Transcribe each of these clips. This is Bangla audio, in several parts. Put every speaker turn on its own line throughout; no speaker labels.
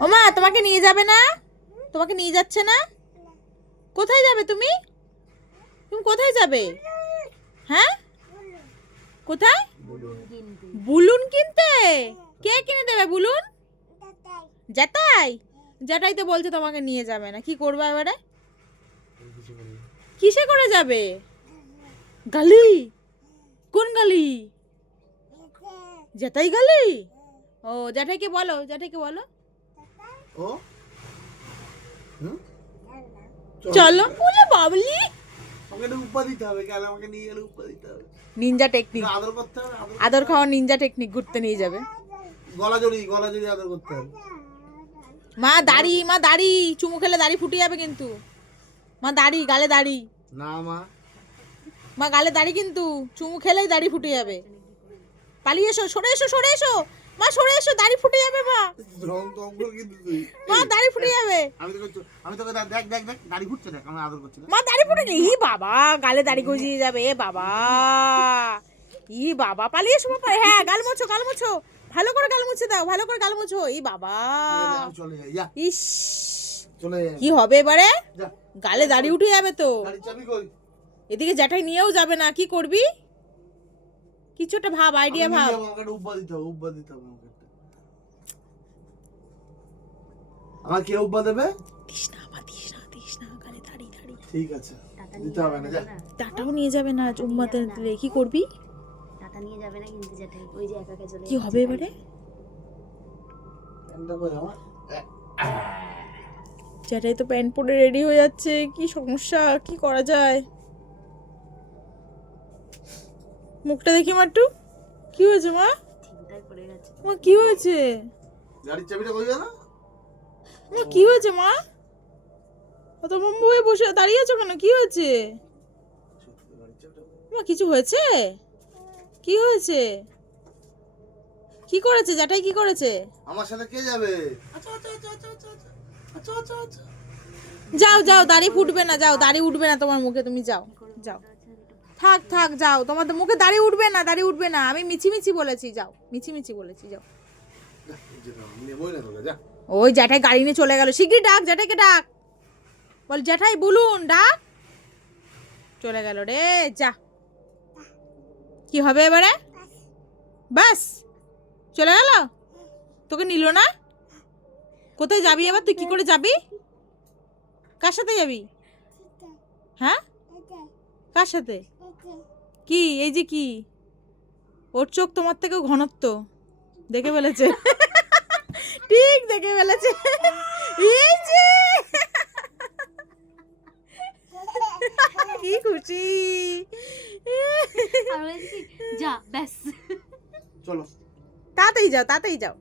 ওমা তোমাকে নিয়ে যাবে না? তোমাকে নিয়ে যাচ্ছে না? কোথায় যাবে তুমি? তুমি কোথায় যাবে? হ্যাঁ? কোথায়? বুলুন কিনতে। কে কিনে দেবে বুলুন? জ্যাঠাই জ্যাঠাই তো বলছে তোমাকে নিয়ে যাবে না। কি করবে এবারে? কিসে করে যাবে? গালি। কোন গালি? জ্যাঠাই গালি? ও জ্যাঠাইকে বলো জ্যাঠাইকে বলো।
ও? হুম?
চলো। বলে বাবলি।
আমাকে উপা দিতে হবে গেলে আমাকে নিয়ে গেলে উপা দিতে হবে।
নিনজা টেকনিক
আদর করতে হবে আদর
আদর খাওয়া নিনজা টেকনিক ঘুরতে নিয়ে যাবে।
গলা জড়ি গলা জড়ি আদর করতে হবে।
মা দাড়ি মা দাড়ি। চুমু খেলে দাড়ি ফুটে যাবে কিন্তু। মা দাড়ি গালে দাড়ি।
না মা।
মা গালে দাড়ি কিন্তু। চুমু খেলেই দাড়ি ফুটে যাবে। পালিয়ে এসো সরে এসো সরে এসো। মা সরে এসো দাড়ি ফুটে যাবে মা।
রং টঙ্গল কিন্তু তুই
মা দাড়ি ফুটে যাবে।
আমি তোকে আমি তোকে দেখ দেখ দেখ দাড়ি ঘুরছে দেখ আমি আদর করছি
মা দাড়ি ফুটে ই বাবা গালে দাড়ি গজিয়ে যাবে এ বাবা। ই বাবা পালিয়ে এসো বাবা হ্যাঁ গাল মোছো গাল মোছো। ভালো করে গাল মুছে দাও ভালো করে গাল মোছো। ই বাবা।
চলে যা
ইস।
চলে
কি হবে এবারে? গালে দাড়ি উঠে যাবে তো। এদিকে জ্যাঠাই নিয়েও যাবে না কি করবি? কিছু একটা ভাব আইডিয়া ভাব।
আমাকে উব্বা দিতে হবে উব্বা দিতে হবে আমাকে আমার কে উব্বা দেবে?
দিস না আমার দিস না গালে দাড়ি দাড়ি।
ঠিক আছে। দিতে হবে না যা।
টাটাও নিয়ে যাবে না চুম্মাতে দিলে কি করবি?
টাটা নিয়ে যাবে না কিন্তু জ্যাঠাই ওই যে একা একা চলে
কি হবে এবারে?
আমার
জ্যাঠাই তো প্যান্ট পরে রেডি হয়ে যাচ্ছে কি সমস্যা কি করা যায়? মুখটা দেখি মাট্টু কি হয়েছে মা? মা কি হয়েছে? মা কি হয়েছে মা? অত বম্বু হয়ে বসে দাঁড়িয়ে আছো কেন? কি হয়েছে? মা কিছু হয়েছে? কি হয়েছে? কি করেছে? জাটাই কি করেছে?
আমার সাথে কে যাবে? আচ্ছা, আচ্ছা, আচ্ছা,
যাও যাও দাড়ি ফুটবে না যাও দাড়ি উঠবে না তোমার মুখে তুমি যাও যাও। থাক থাক, যাও। তোমার তো মুখে দাঁড়িয়ে উঠবে না দাঁড়িয়ে উঠবে না। আমি মিছি মিছি বলেছি, যাও। মিছি মিছি বলেছি, যাও। ওই জ্যাঠাই গাড়ি নিয়ে চলে গেল। শিগগির ডাক, জ্যাঠাইকে ডাক। বল, জ্যাঠাই, বলুন, ডাক। চলে গেল রে, যা। কি হবে এবারে? বাস। চলে গেল? তোকে নিল না? কোথায় যাবি এবার? তুই কি করে যাবি? কার সাথে যাবি? হ্যাঁ? কার সাথে? কি? এই যে কি? ওর চোখ তোমার থেকেও ঘনত্ব। দেখে ফেলেছে। ঠিক দেখে ফেলেছে। এই যে। কি খুশি।
যা ব্যাস।
চলো।
তাড়াতাড়ি যাও তাড়াতাড়ি যাও।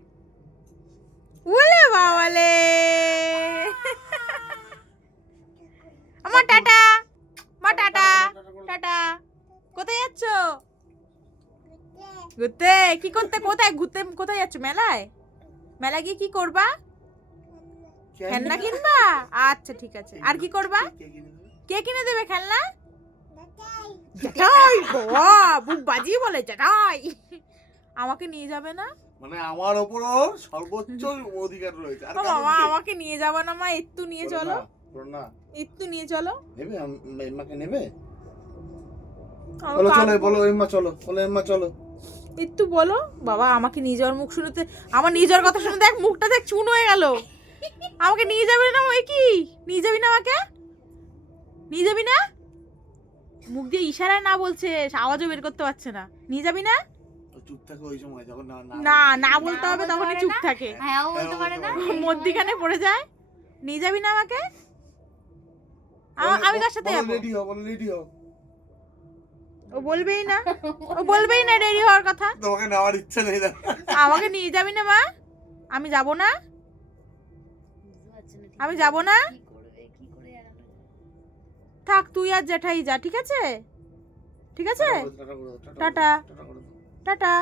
ওলে বাবালে। আমার টাটা। মা টাটা। টাটা। কোথায় যাচ্ছ? ঘুরতে? কি করতে? কোথায়? ঘুরতে কোথায় যাচ্ছ? মেলায়? মেলায় গিয়ে কি করবা? খেলনা কিনবা? আচ্ছা ঠিক আছে। আর কি করবা?
কে কিনে দেবে?
খেলনা? জ্যাঠাই বাবা বুক বাজিয়ে বলে জ্যাঠাই আমাকে নিয়ে যাবে না?
মানে আমার ওপর সর্বোচ্চ অধিকার রয়েছে।
মামা আমাকে নিয়ে যাবে না মা। একটু নিয়ে চলো।
না,
একটু নিয়ে চলো।
নেবে? এম্মাকে নেবে? বলো চলো বলো এম্মা চলো বলো এম্মা চলো।
একটু বলো। বাবা আমাকে নিয়ে যাওয়ার মুখ শুনতে আমার নিয়ে যাওয়ার কথা শুনে দেখ মুখটা দেখ চুন হয়ে গেল। আমাকে নিয়ে যাবে না ওই কি? নিয়ে যাবি না আমাকে? নিয়ে যাবি না? মুখ দিয়ে ইশারায় না বলছে আওয়াজও বের করতে পারছে না। নিয়ে যাবি না?
চুপ থাকে ওই সময় যখন না
না না বলতে হবে তখনই চুপ থাকে।
হ্যাঁ ও বলতে পারে না।
মধ্যিখানে পড়ে যায়। নিয়ে যাবি না আমাকে? আমি কার সাথে যাব?
রেডি হও বলো রেডি হও।
ও বলবেই না। ও বলবেই না রেডি হওয়ার কথা।
তোমাকে নেওয়ার ইচ্ছা নেই না
আমাকে নিয়ে যাবি না মা? আমি যাব না? আমি যাব না? থাক তুই আর জ্যাঠাই যা ঠিক আছে? ঠিক আছে?
Tata
tata.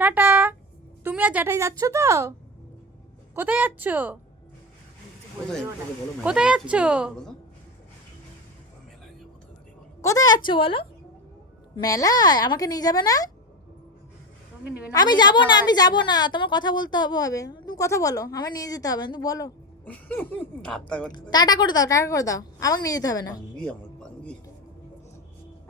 টাটা।
তুমি আর জ্যাঠাই যাচ্ছ তো? কোথায় যাচ্ছ?
কোথায় যাচ্ছি,
কোথায় যাচ্ছ বলো? মেলায়? আমাকে নিয়ে যাবে না? আমি যাব না আমি যাব না। তোমার কথা বলতে হবে হবে। তুমি কথা বলো আমার নিয়ে যেতে হবে। তুমি বলো। টাটা করে দাও টাটা করে দাও। আমাকে নিয়ে যেতে হবে না।